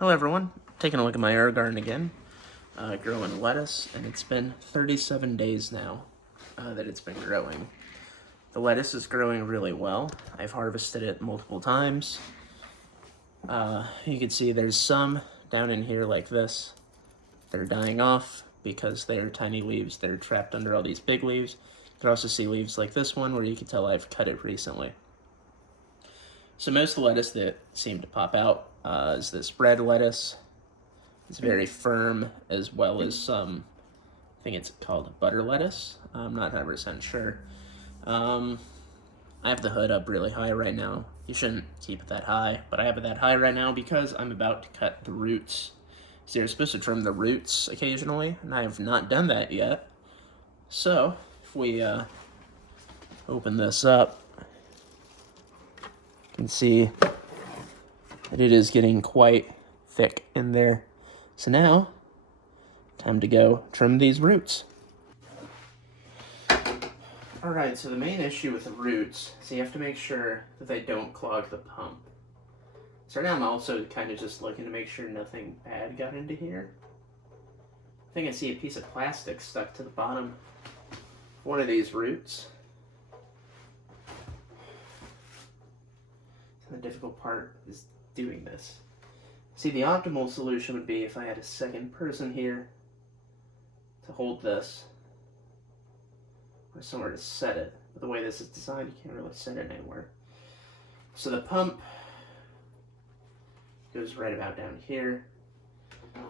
Hello everyone, taking a look at my air garden again, growing lettuce, and it's been 37 days now that it's been growing. The lettuce is growing really well. I've harvested it multiple times. You can see there's some down in here like this. They're dying off because they're tiny leaves that are trapped under all these big leaves. You can also see leaves like this one where you can tell I've cut it recently. So most of the lettuce that seemed to pop out is this red lettuce. It's very firm, as well as some, I think it's called butter lettuce. I'm not 100% sure. I have the hood up really high right now. You shouldn't keep it that high, but I have it that high right now because I'm about to cut the roots. So you're supposed to trim the roots occasionally, and I have not done that yet. So if we open this up, you can see that it is getting quite thick in there. So now, time to go trim these roots. Alright, so the main issue with the roots is you have to make sure that they don't clog the pump. So right now I'm also kind of just looking to make sure nothing bad got into here. I think I see a piece of plastic stuck to the bottom of one of these roots. So the difficult part is doing this. See, the optimal solution would be if I had a second person here to hold this, or somewhere to set it. But the way this is designed, you can't really set it anywhere. So the pump goes right about down here.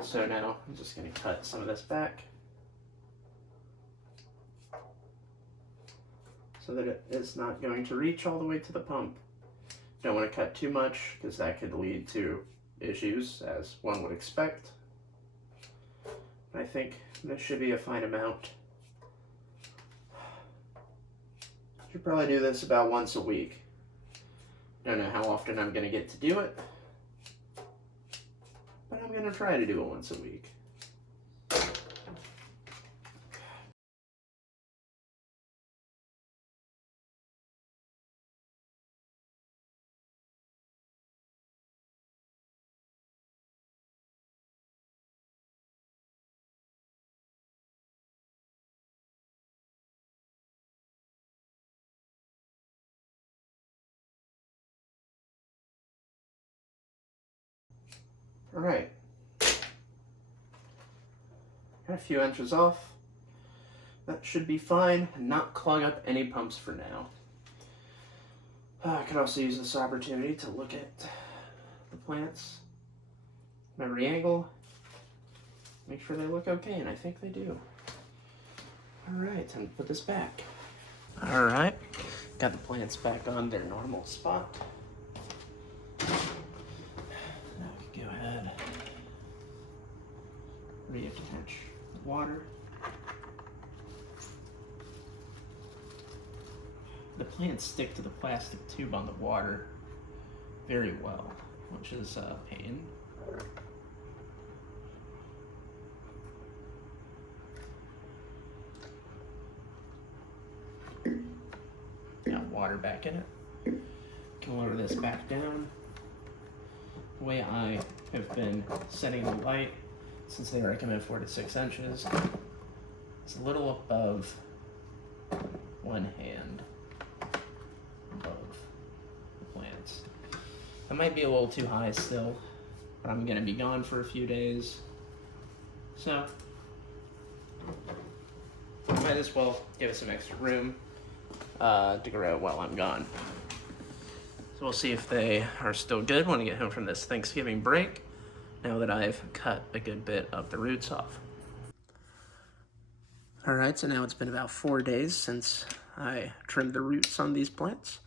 So now I'm just going to cut some of this back so that it is not going to reach all the way to the pump. Don't want to cut too much because that could lead to issues, as one would expect. I think this should be a fine amount. Should probably do this about once a week. Don't know how often I'm going to get to do it, but I'm going to try to do it once a week. Alright. Got a few inches off. That should be fine and not clog up any pumps for now. I could also use this opportunity to look at the plants at every angle, make sure they look okay, and I think they do. Alright, time to put this back. Alright, got the plants back on their normal spot. Now we can go ahead, reattach the water. The plants stick to the plastic tube on the water very well, which is a pain. Got water back in it. Can lower this back down. The way I have been setting the light, since they recommend 4 to 6 inches, it's a little above one hand above the plants. That might be a little too high still, but I'm going to be gone for a few days, so I might as well give it some extra room to grow while I'm gone. So we'll see if they are still good when I get home from this Thanksgiving break, now that I've cut a good bit of the roots off. Alright, so now it's been about 4 days since I trimmed the roots on these plants.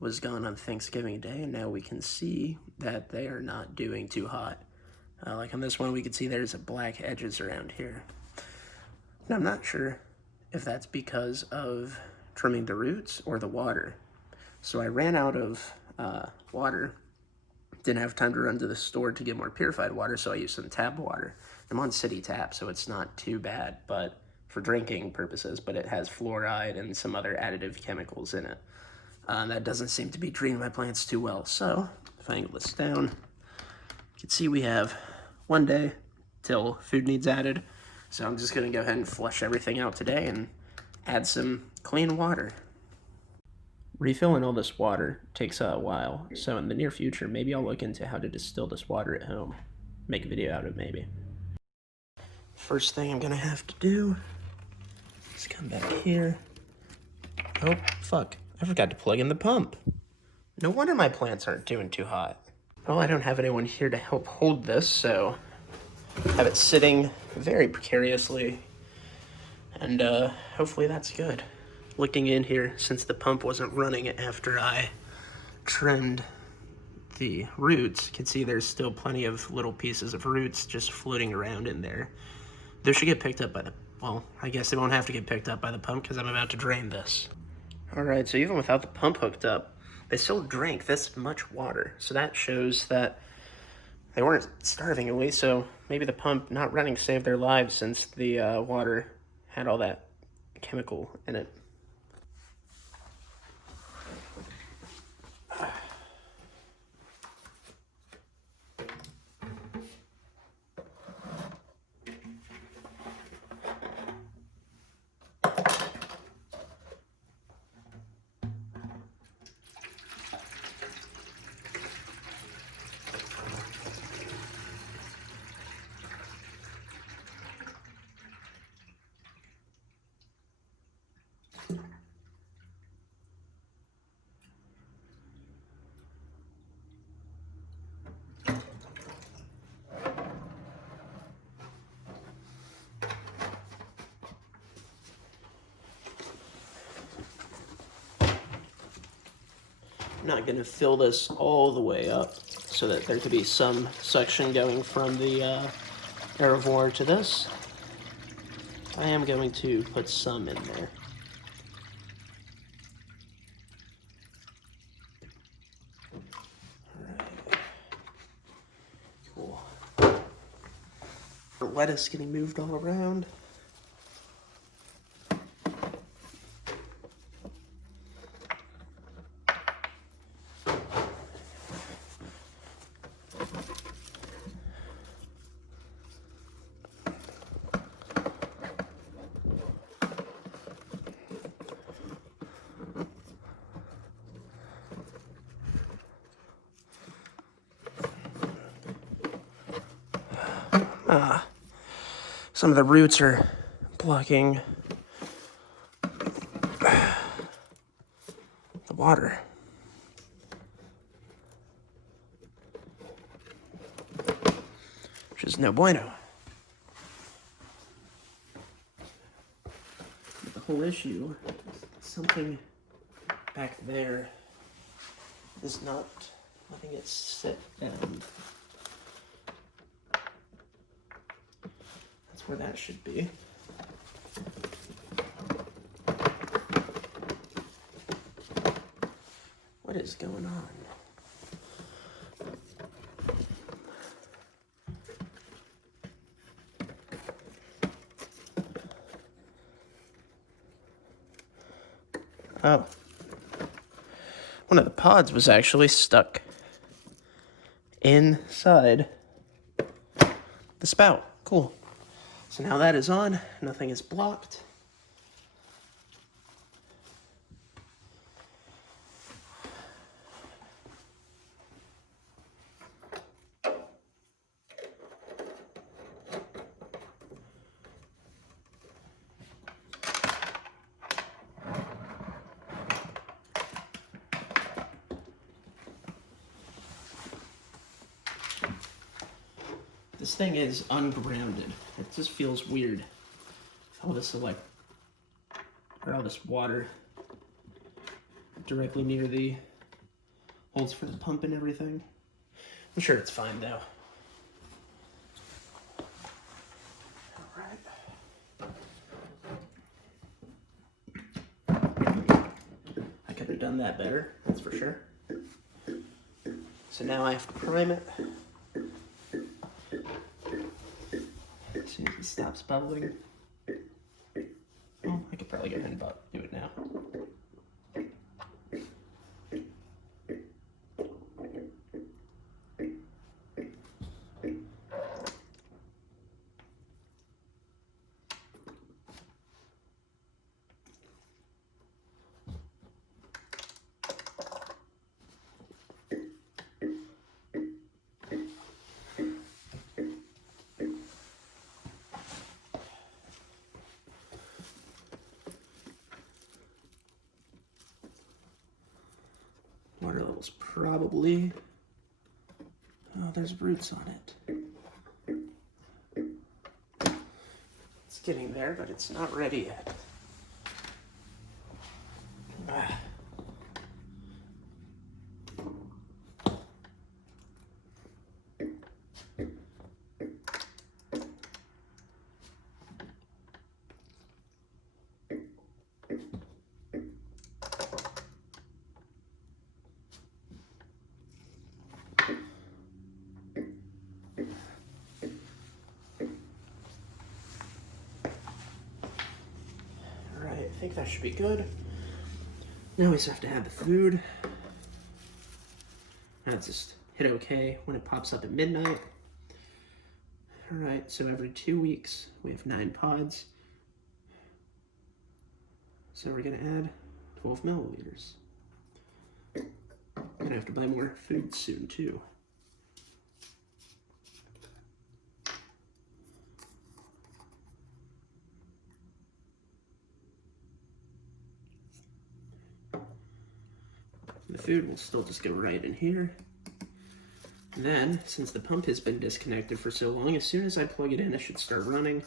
I was gone on Thanksgiving Day, and now we can see that they are not doing too hot. Like on this one, we can see there's a black edges around here. And I'm not sure if that's because of trimming the roots or the water. So I ran out of water. Didn't have time to run to the store to get more purified water, so I used some tap water. I'm on city tap, so it's not too bad, but for drinking purposes, but it has fluoride and some other additive chemicals in it. That doesn't seem to be treating my plants too well. So if I angle this down, You can see we have 1 day till food needs added. So I'm just gonna go ahead and flush everything out today and add some clean water. Refilling all this water takes a while, so in the near future, maybe I'll look into how to distill this water at home. Make a video out of it, maybe. First thing I'm gonna have to do is come back here. Oh, fuck. I forgot to plug in the pump. No wonder my plants aren't doing too hot. Well, I don't have anyone here to help hold this, so I have it sitting very precariously, and hopefully that's good. Looking in here, since the pump wasn't running after I trimmed the roots, you can see there's still plenty of little pieces of roots just floating around in there. Those should get picked up by the, well, I guess they won't have to get picked up by the pump because I'm about to drain this. All right, so even without the pump hooked up, they still drank this much water. So that shows that they weren't starving at least, so maybe the pump not running saved their lives since the water had all that chemical in it. I'm not going to fill this all the way up so that there could be some suction going from the Aerogarden to this. I am going to put some in there. Alright. Cool. Lettuce getting moved all around. Some of the roots are blocking the water. Which is no bueno. But the whole issue is something back there is not letting it sit down. Where that should be. What is going on? Oh. One of the pods was actually stuck inside the spout. Cool. So now that is on, nothing is blocked. This thing is ungrounded. It just feels weird. All this all this water directly near the holes for the pump and everything. I'm sure it's fine though. Alright. I could have done that better, that's for sure. So now I have to prime it. As soon as it stops bubbling. Oh, I could probably go ahead and do it now. probably... Oh, there's roots on it. It's getting there, but it's not ready yet. Ah. I think that should be good. Now we just have to add the food. Now just hit OK when it pops up at midnight. Alright, so every 2 weeks we have 9 pods. So we're going to add 12 milliliters. Gonna have to buy more food soon too. The food will still just go right in here. And then, since the pump has been disconnected for so long, as soon as I plug it in, it should start running.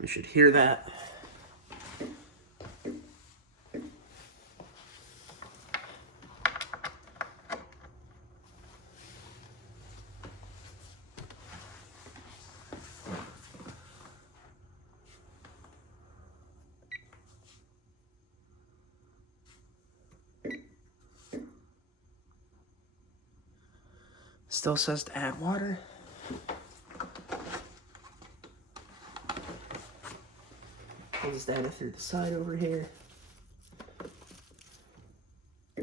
You should hear that. Still says to add water. I'll just add it through the side over here. I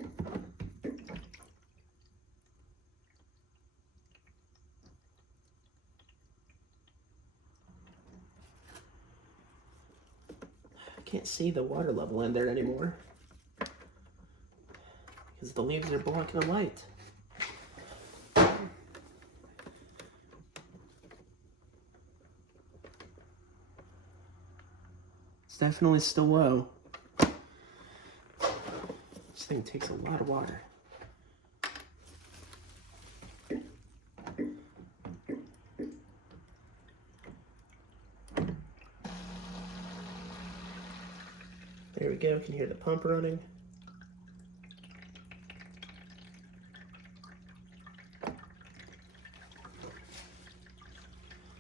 can't see the water level in there anymore because the leaves are blocking the light. Definitely still low. This thing takes a lot of water. There we go, can you hear the pump running?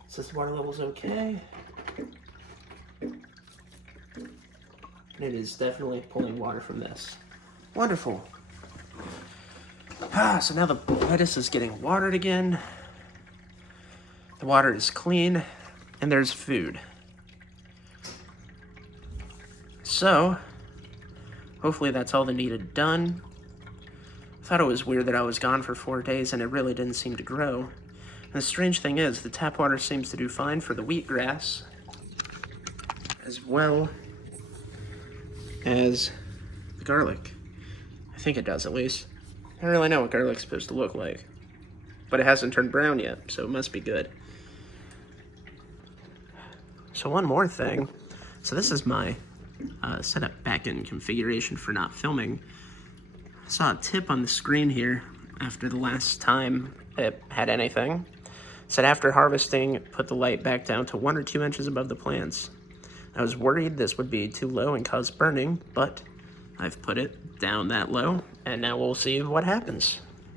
Says the water level's okay. It is definitely pulling water from this. Wonderful. So now the lettuce is getting watered again. The water is clean, and there's food. So, hopefully that's all that needed done. I thought it was weird that I was gone for 4 days and it really didn't seem to grow. And the strange thing is, the tap water seems to do fine for the wheatgrass, as well as the garlic. I think it does, at least. I don't really know what garlic's supposed to look like, but it hasn't turned brown yet, so it must be good. So one more thing. So this is my setup back-end configuration for not filming. I saw a tip on the screen here after the last time it had anything. It said after harvesting, put the light back down to 1 or 2 inches above the plants. I was worried this would be too low and cause burning, but I've put it down that low, and now we'll see what happens.